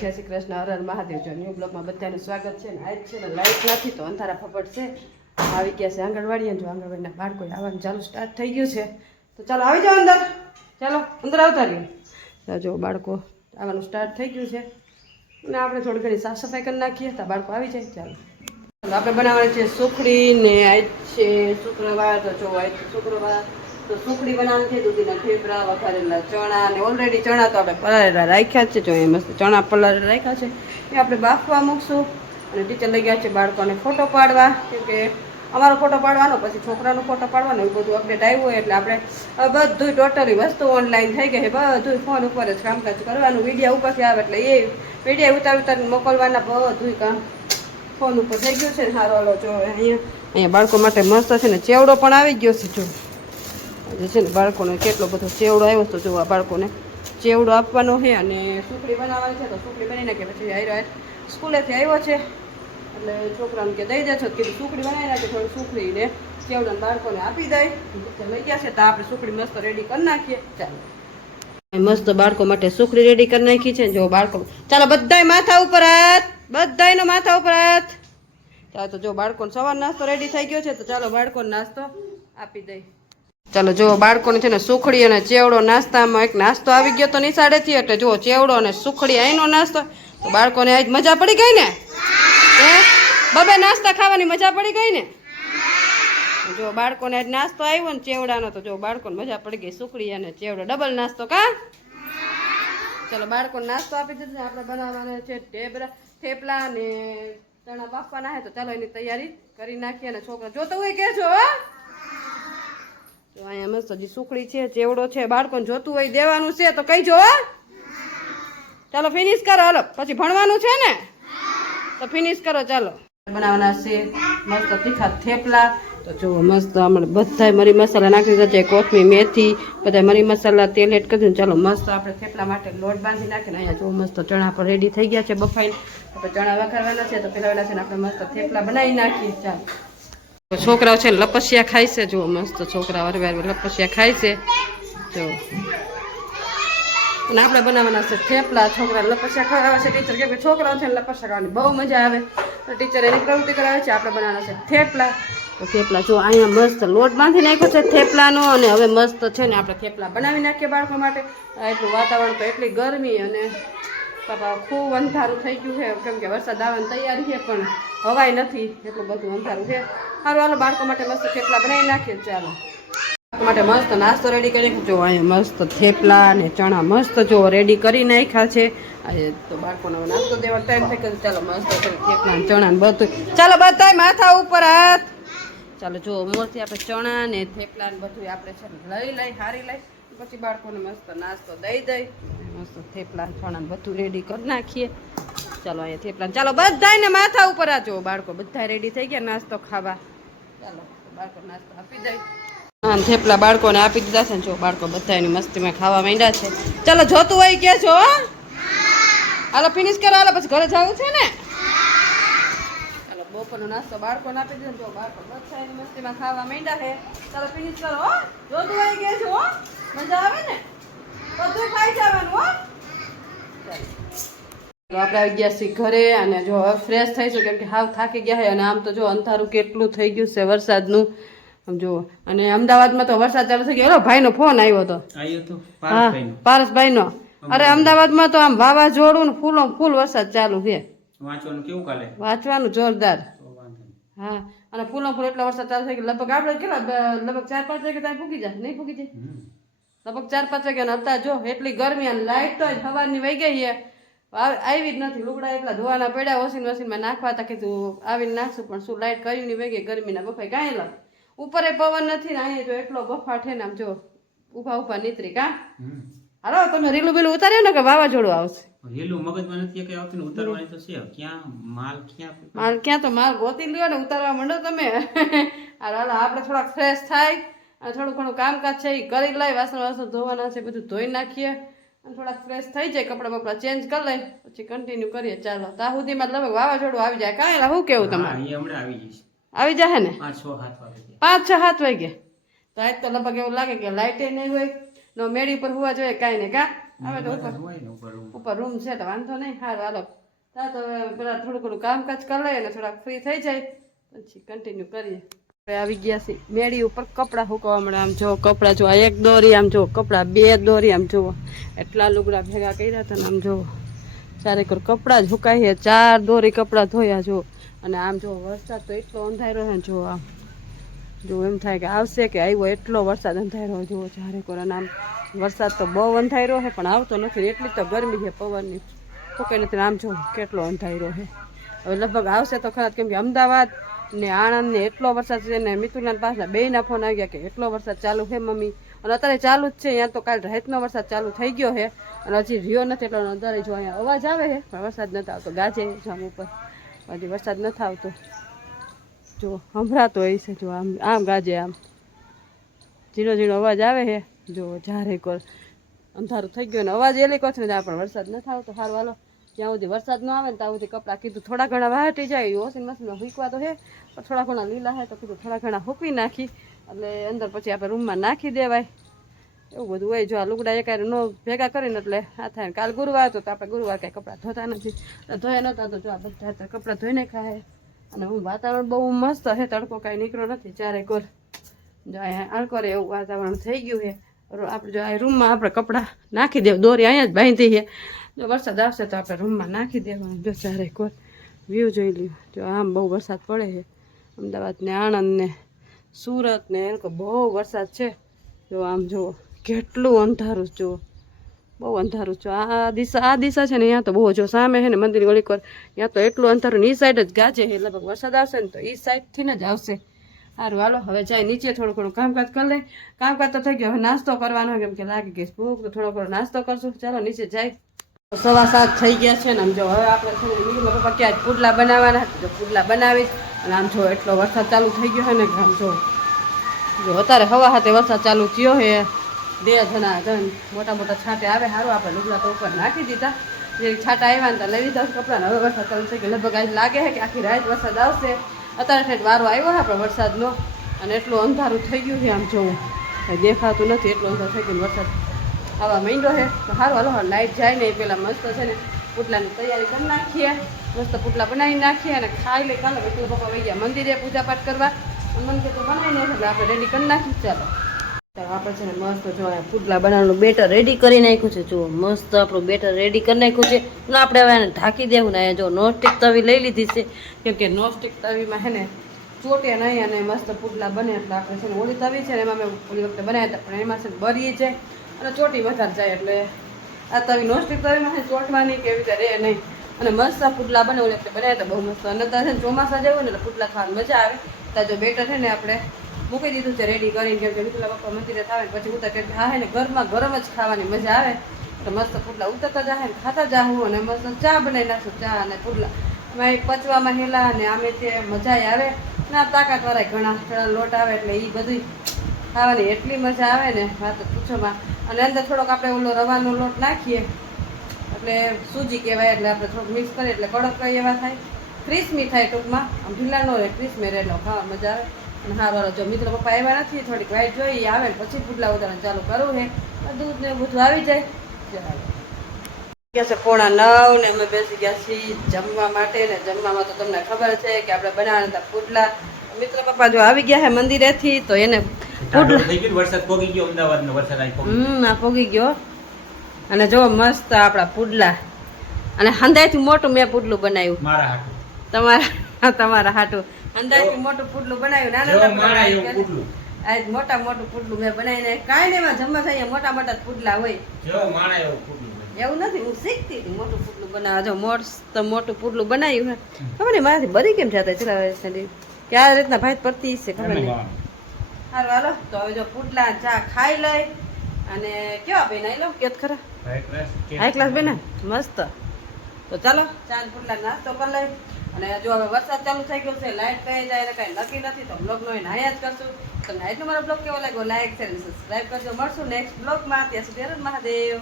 જય શ્રી કૃષ્ણ, હર હર મહાદેવ. જો ન્યૂ બ્લોગમાં બધાનું સ્વાગત છે ને આજ છે ને લાઈટ નથી તો અંધારા ફપટ છે. આવી ગયા છે આંગણવાડી. જો આંગણવાડીના બાળકો આવવાનું ચાલુ સ્ટાર્ટ થઈ ગયું છે તો ચાલો આવી જાઓ અંદર. ચાલો અંદર આવતા રહ્યું. જો બાળકો આવવાનું સ્ટાર્ટ થઈ ગયું છે અને આપણે થોડી ઘણી સાફ સફાઈ કરી નાખીએ તો બાળકો આવી જાય. ચાલો આપણે બનાવવાની છે સુખડી ને આજ છે શુક્રવાર. તો જો આજ શુક્રવાર તો સુખડી બનાવવાની છે. દૂધીના થેપલા, વઘારેલા ચણા અને ઓલરેડી ચણા તો આપણે પલાળેલા રાખ્યા છે. જો એ મસ્ત ચણા પલાળેલા રાખ્યા છે એ આપણે બાફવા મૂકશું. અને ટીચર લઈ ગયા છે બાળકોને ફોટો પાડવા, કેમકે અમારો ફોટો પાડવાનો પછી છોકરાનો ફોટો પાડવાનો એવું બધું અપડેટ આવ્યું હોય એટલે આપણે બધું ટોટલી વસ્તુ ઓનલાઈન થઈ ગઈ છે. બધું ફોન ઉપર જ કામકાજ કરવાનું. વિડીયો ઉપરથી આવે એટલે એ વિડીયો ઉતારી મોકલવાના બધું કામ ફોન ઉપર થઈ ગયું છે. સારો હાલો જો અહીંયા બાળકો માટે મસ્ત છે ને ચેવડો પણ આવી ગયો છે. જો આજે છે ને બાળકોને કેટલો બધો ચેવડો આવ્યો તો જો આ બાળકોને ચેવડો આપવાનો છે અને સુખડી બનાવવાની છે. તો સુખડી બની નાખે પછી આવ્યો સ્કૂલેથી આવ્યો છે એટલે છોકરાને કે દઈ દેશો કીધું સુખડી બનાવી નાખે. થોડી સુખડી ને ચેવડાને બાળકોને આપી દઈ લઈ ગયા છે તો આપણે સુખડી મસ્ત રેડી કરી નાખીએ. ચાલો મસ્ત બાળકો માટે સુખડી રેડી કરી નાખી છે. જો બાળકો ચાલો બધાય માથા ઉપર હાથ, બધાયનો માથા ઉપર હાથ. ચાલો તો જો બાળકોને સવાર નાસ્તો રેડી થઈ ગયો છે તો ચાલો બાળકોને નાસ્તો આપી દઈ. ચાલો જો બાળકોને છે ને સુખડી અને ચેવડો નાસ્તામાં એક નાસ્તો આવી ગયો તો નિશાળેથી એટલે જો ચેવડો અને સુખડી અહીંનો નાસ્તો. તો બાળકોને આજ મજા પડી ગઈ ને? બબે નાસ્તા ખાવાની મજા પડી ગઈ ને? જો બાળકોને આજ નાસ્તો આવ્યો ને ચેવડાનો તો જો બાળકોને મજા પડી ગઈ. સુખડી અને ચેવડો ડબલ નાસ્તો કા? ચાલો બાળકોને નાસ્તો આપી દીધો. આપણે બનાવવાના છે થેપલા અને ચણા બાફવાના છે તો ચાલો એની તૈયારી કરી નાખીએ. અને છોકરા જોતો હોય કહેજો. તો અહીંયા મસ્ત હજી સુખડી છે, ચેવડો છે. બાળકોને જોતું હોય દેવાનું છે તો કઈ જો. ચાલો ફિનિશ કરો. હાલો પછી ભણવાનું છે ને તો ફિનિશ કરો. ચાલો બનાવવાના છે મસ્ત તીખા થેપલા. તો જુઓ મસ્ત આપણે બધા મરી મસાલા નાખી દીધા છે, કોથમીર, મેથી બધા મરી મસાલા તેલ એડ કરી દીધું. ચાલો મસ્ત આપણે થેપલા માટે લોટ બાંધી નાખીને અહીંયા જો મસ્ત ચણા પણ રેડી થઈ ગયા છે બફાઈને. આપણે ચણા વઘારવાના છે તો પેલા છે ને આપણે મસ્ત થેપલા બનાવી નાખીએ. ચાલો છોકરાઓ છે ને લપસિયા ખાય છે. જુઓ મસ્ત છોકરાઓ લપસિયા ખાય છે. જો અને આપણે બનાવવાના છે થેપલા. છોકરા લપસિયા ખાવા છે. ટીચર કે છોકરાઓ છે ને લપસિયા ખાવાની બહુ મજા આવે તો ટીચર એની પ્રવૃત્તિ કરાવે છે. આપણે બનાવવાના છે થેપલા. તો થેપલા જો અહીંયા મસ્ત લોટ બાંધી નાખ્યો છે થેપલાનો અને હવે મસ્ત છે ને આપણે થેપલા બનાવી નાખીએ બાળકો માટે. એટલું વાતાવરણ તો એટલી ગરમી અને બાપા ખૂબ અંધારું થઈ ગયું છે કેમ કે વરસાદ આવવાની તૈયારી છે પણ હવાય નથી. એટલું બધું અંધારું છે. સારું હાલો બાળકો માટે મસ્ત થેપલા બનાવી નાખીએ. ચાલો માટે મસ્ત નાસ્તો રેડી કરી નાખ્યો. જો અહીંયા મસ્ત થેપલા અને ચણા મસ્ત જો રેડી કરી નાખ્યા છે. તો બાળકોને નાસ્તો દેવાનો ટાઈમ થઈ ગયો. ચાલો મસ્ત થેપલા ચણા ને બધું. ચાલો બધા માથા ઉપર હાથ. ચાલો જો મોરથી આપણે ચણા ને થેપલા ને બધું આપણે છે લઈ હારી લઈ પછી બાળકોને મસ્ત નાસ્તો દઈ મસ્ત થેપલા ચણા ને બધું રેડી કરી નાખીએ. ચાલો અહીંયા થેપલા ચાલો બધાને માથા ઉપર આ જો બાળકો બધા રેડી થઈ ગયા નાસ્તો ખાવા. ચાલો બાળકો નાસ્તો આપી દઈ. હા થેપલા બાળકોને આપી દીધા છે ને જો બાળકો બધા એની મસ્તીમાં ખાવા માંડ્યા છે. ચાલો જોતું હોય કે છો. હાલો ફિનિશ કરો. હાલો પછી ઘરે જવું છે ને. ચાલો બપોરનો નાસ્તો બાળકોને આપી દીધો. જો બાળકો બધા એની મસ્તીમાં ખાવા માંડ્યા છે. ચાલો ફિનિશ કરો. જોતું હોય કે છો. મજા આવે ને બધું ખાઈ જવાનું. હો ચાલો આપણે આવી ગયા છીએ ઘરે અને જો હવે ફ્રેશ થઈશું કેમ કે હાવ થાકી ગયા છે. અને આમ તો જો અંધારું કેટલું થઈ ગયું છે વરસાદનું આમ જુઓ. અને અમદાવાદમાં તો વરસાદ ચાલુ થઈ ગયો. ભાઈનો ફોન આવ્યો હતો. હા પારસભાઈનો. અરે અમદાવાદમાં તો આમ વાવાઝોડું ને ફૂલ વરસાદ ચાલુ છે. વાંચવાનું કેવું કાલે? વાંચવાનું જોરદાર. હા અને ફૂલ એટલો વરસાદ ચાલુ થઈ ગયો. લગભગ આપણે કેટલા લગભગ 4-5 વાગે ત્યાં પૂગી જાય નહીં પૂગી જાય લગભગ 4-5 વાગ્યા હતા. જો એટલી ગરમી અને લાઈટ તો સવારની વહી ગઈ છે આવી જ નથી. લુગડા એટલા ધોવાના પડ્યા વોશિંગ મશીનમાં નાખવા હતા કીધું આવીને નાખશું પણ શું લાઈટ કર્યું નહીં વહી ગઈ ગરમીના બફાઈ કાંઈ લ ઉપરે પવન નથી ને અહીંયા જો એટલો બફાટ છે ને આમ જો ઉભા નીતરી કા. હાલો તમે રીલું બીલું ઉતાર્યો ને કે વાવાઝોડું આવશે. રીલું મગજમાં નથી કે આવતી ને ઉતારવાની તો છે. ક્યાં ક્યાં તો માલ ગોતી લ્યો ને ઉતારવા માંડો તમે. હાલો આપણે થોડાક ફ્રેશ થાય અને થોડું ઘણું કામકાજ છે એ કરી લઈ. વાસણ ધોવાના છે બધું ધોઈ નાખીએ અને થોડાક ફ્રેશ થઈ જાય. કપડાં બપડા ચેન્જ કરી લઈ પછી કન્ટિન્યુ કરીએ. ચાલો ત્યાં સુધીમાં લગભગ વાવાઝોડું આવી જાય. કાંઈ શું કેવું તમારે? આવી જાય ને 5-6-7 વાગે તો આજ તો લગભગ એવું લાગે કે લાઇટે નહીં હોય નો મેળી પર હોવા જોઈએ કાંઈ ને કાં. આવે તો ઉપર રૂમ છે તો વાંધો નહીં. સારું હાલો ત્યાં તો હવે પેલા થોડું ઘણું કામકાજ કરી લઈએ ને થોડાક ફ્રી થઈ જાય પછી કન્ટિન્યુ કરીએ. હવે આવી ગયા છે મેળી ઉપર કપડાં સુકવવા મળે. આમ જો કપડાં જો એક દોરી, આમ જો કપડાં બે દોરી, આમ જુઓ એટલા લુગડા ભેગા કર્યા હતા ને આમ જુઓ ચારેકર કપડાં જ સુકાય છે. 4 દોરી કપડાં ધોયા જો. અને આમ જો વરસાદ તો એટલો અંધાર્યો છે જો આમ જો એમ થાય કે આવશે કે આવ્યો એટલો વરસાદ અંધાર્યો જુઓ ચારેકર. અને આમ વરસાદ તો બહુ અંધાર્યો છે પણ આવતો નથી એટલી તો ગરમી છે પવનની તો કંઈ નથી. આમ જો કેટલો અંધાર્યો છે. હવે લગભગ આવશે તો ખરા કેમ કે અમદાવાદ ને આણંદ ને એટલો વરસાદ છે ને મિતુલના પાસના બેયના ફોન આવી ગયા કે એટલો વરસાદ ચાલુ છે મમ્મી. અને અત્યારે ચાલુ જ છે અહીંયા તો કાલ રાતનો વરસાદ ચાલુ થઈ ગયો છે અને હજી રહ્યો નથી એટલો અત્યારે જો અહીંયા અવાજ આવે છે પણ વરસાદ નથી આવતો. ગાજે જામ ઉપર હજી વરસાદ નથી આવતો જો સંભળાતો હોય છે જો આમ આમ ગાજે આમ ઝીણો ઝીણો અવાજ આવે છે જો જારે કોર અંધારું થઈ ગયું ને અવાજ એલી કહો ને પણ વરસાદ નથી આવતો. સારું હાલો જ્યાં સુધી વરસાદ ન આવે ને ત્યાં સુધી કપડાં કીધું થોડા ઘણા વાટી જાય વોશિંગ મશીનમાં સૂકવા તો છે પણ થોડા ઘણા લીલા છે તો કીધું થોડા ઘણા સૂકવી નાખી એટલે અંદર પછી આપણે રૂમમાં નાખી દેવાય એવું બધું હોય. જો આ લુગડા એકારે ન ભેગા કરીને એટલે આ થાય. કાલ ગુરુવાર હતો તો આપણે ગુરુવાર કાંઈ કપડાં ધોતા નથી ધોયા નહોતા તો જો આ બધા કપડાં ધોઈને ખાય. અને હું વાતાવરણ બહુ મસ્ત છે તડકો કાંઈ નીકળ્યો નથી ચારેકોર જો અહીંયા આણકોરે એવું વાતાવરણ થઈ ગયું છે. આપણે જો આ રૂમમાં આપણે કપડાં નાખી દેવું દોરી અહીંયા જ બાંધી છે. જો વરસાદ આવશે તો આપણે રૂમમાં નાખી દેવાનું. જો ચારેકોર વ્યૂ જોઈ લ્યો જો આમ બહુ વરસાદ પડે છે અમદાવાદ ને આણંદ ને સુરત ને એ લોકો બહુ વરસાદ છે. જો આમ જુઓ કેટલું અંધારું જુઓ બહુ અંધારું છે. આ દિશા છે ને અહીંયા તો બહુ જો સામે છે ને મંદિર ગળી પર ત્યાં તો એટલું અંધારું ને એ સાઈડ જ ગાજે છે. લગભગ વરસાદ આવશે ને તો એ સાઈડથી જ આવશે. સારું હાલો હવે જાય નીચે થોડું ઘણું કામકાજ કરી લઈ. કામકાજ તો થઈ ગયો હવે નાસ્તો કરવાનો કેમ કે લાગી ગઈ ભૂખ તો થોડો ઘણો નાસ્તો કરશું. ચાલો નીચે જાય. 7:15 થઈ ગયા છે ને આમ જો હવે આપણે છે ને નીકળીમાં પપ્પા ક્યાં પુડલા બનાવવાના હતા જો પુડલા બનાવીશ. અને આમ જો એટલો વરસાદ ચાલુ થઈ ગયો છે ને આમ જો અત્યારે હવા હાથે વરસાદ ચાલુ થયો છે. 2 જણા મોટા મોટા છાંટે આવે. સારું આપણે લુગડા તો ઉપર નાખી દીધા જે છાંટા આવ્યા ને ત્યાં લઈ લીધા કપડાં. હવે વરસાદ ચાલુ થઈ ગયો લગભગ આજ લાગે છે કે આખી રાત વરસાદ આવશે. અત્યારે ઠેઠ વારો આવ્યો છે આપણે વરસાદનો અને એટલું અંધારું થઈ ગયું છે આમ જોવું કંઈ દેખાતું નથી એટલું અંધારું થઈ ગયું. વરસાદ આવા માંડ્યો છે તો સારું હાલો લાઇટ જાય ને એ પહેલાં મસ્ત છે ને પુટલાની તૈયારી કરી નાખીએ. મસ્ત પુટલા બનાવી નાખીએ અને ખાઈ લઈ. કાલે વિષ્ણુ પપ્પા વહી ગયા મંદિરે પૂજાપાઠ કરવા. મને કે તો બનાવી નાખે એટલે આપણે રેડી કરી નાખીએ. ચાલો આપણે છે ને મસ્ત જો પુટલા બનાવવાનું બેટર રેડી કરી નાખ્યું છે. જુઓ મસ્ત આપણું બેટર રેડી કરી નાખ્યું છે. ને આપણે હવે એને ઢાંકી દેવું ને જો નોનસ્ટિક તવી લઈ લીધી છે કેમ કે નોનસ્ટિક તવીમાં છે ને ચોટે નહીં અને મસ્ત પુટલા બને. એટલે આપણે છે ને ઓલી તવી છે ને એમાં મેં ઓલી વખતે બનાવ્યા હતા પણ એમાં છે ને બરી જાય અને ચોટી વધારે જાય. એટલે આ તવી નોનસ્ટિક તવીમાં છે ચોટવાની કે એવી રીતે રહે નહીં. અને મસ્ત પુટલા બને ઓલી વખતે બનાવ્યા હતા બહુ મસ્ત. અને ત્યાં છે ને ચોમાસા જેવું ને એટલે પુટલા ખાવાની મજા આવે. ત્યાં જો બેટર છે ને આપણે મૂકી દીધું છે રેડી કરીને કેમ કે વિઠલા પપ્પા મંદિરે થાય ને પછી ઉતર કેમ કે હા ને ઘરમાં ગરમ જ ખાવાની મજા આવે. તો મસ્ત પુટલા ઉતરતા જાય ને ખાતા જાવું અને મસ્ત ચા બનાવી નાખશું. ચા અને પુટલા એમાં પચવામાં હેલા અને આમે તે મજા આવે ના તાકાતવાળા ઘણા લોટ આવે એટલે એ બધું ખાવાની એટલી મજા આવે ને વાત પૂછોમાં. અને અંદર થોડોક આપણે ઓલો રવાનો લોટ નાખીએ એટલે સૂજી કહેવાય એટલે આપણે થોડુંક મિક્સ કરીએ એટલે કડક કઈ એવા થાય ક્રિસ્મી થાય ટૂંકમાં. આમ ઢીલા ન રહે ક્રિસ્મી રહે એટલે ખાવા મજા આવે. અને હારો જો મિત્ર પપ્પા આવ્યા નથી થોડીક વાઈટ જોઈ આવે ને પછી પુડલા ઉતારવાનું ચાલુ કરવું છે. દૂધ ને બધું આવી જાય. ગયા છે 8:45 ને અમે બેસી ગયા છીએ જમવા માટે. ને જમવામાં તો તમને ખબર છે કે આપણે બનાવવાના હતા પુડલા. મિત્ર પપ્પા જો આવી ગયા છે મંદિરેથી તો એને પુડલા થઈ ગયું. વરસાદ પોગી ગયો અમદાવાદનો વરસાદ આ પોગી ગયો. અને જો મસ્ત આપણા પુડલા અને હંદાયથી મોટું મેં પુડલું બનાવ્યું મારા હાટું તમારા હાટું. અંદાજથી મોટું પુડલું બનાવ્યું. નાના મોટા મોટું પુડલું મેં બનાવીને કાંઈ નહીં એમાં જમવા થાય મોટા મોટા પુડલા હોય એવું નથી. હું શીખતી હતી મોટું પુડલું બનાવવા. જો મસ્ત મોટું પુડલું બનાવ્યું હે ખબર નહીં મારાથી બરી કેમ જતા ચલાવે કે આ રીતના ભાઈ પડતી છે ખબર નહીં. સારું હાલો તો હવે જો પુડલા ચા ખાઈ લઈ અને કેવા બનાવી લો કે ખરા હાઈ ક્લાસ બને મસ્ત. તો ચાલો ચા પુડલા નાસ્તો કરી લઈ. અને જો હવે વરસાદ ચાલુ થઈ ગયો છે લાઇટ કઈ જાય કઈ નક્કી નથી તો બ્લોગનો એને આયા જ કરશું. તમને આજનો મારો બ્લોગ કેવો લાગ્યો લાઈક શેર અને સબસ્ક્રાઈબ કરજો. મળશું નેક્સ્ટ બ્લોગમાં. ત્યાં સુધી હર મહાદેવ.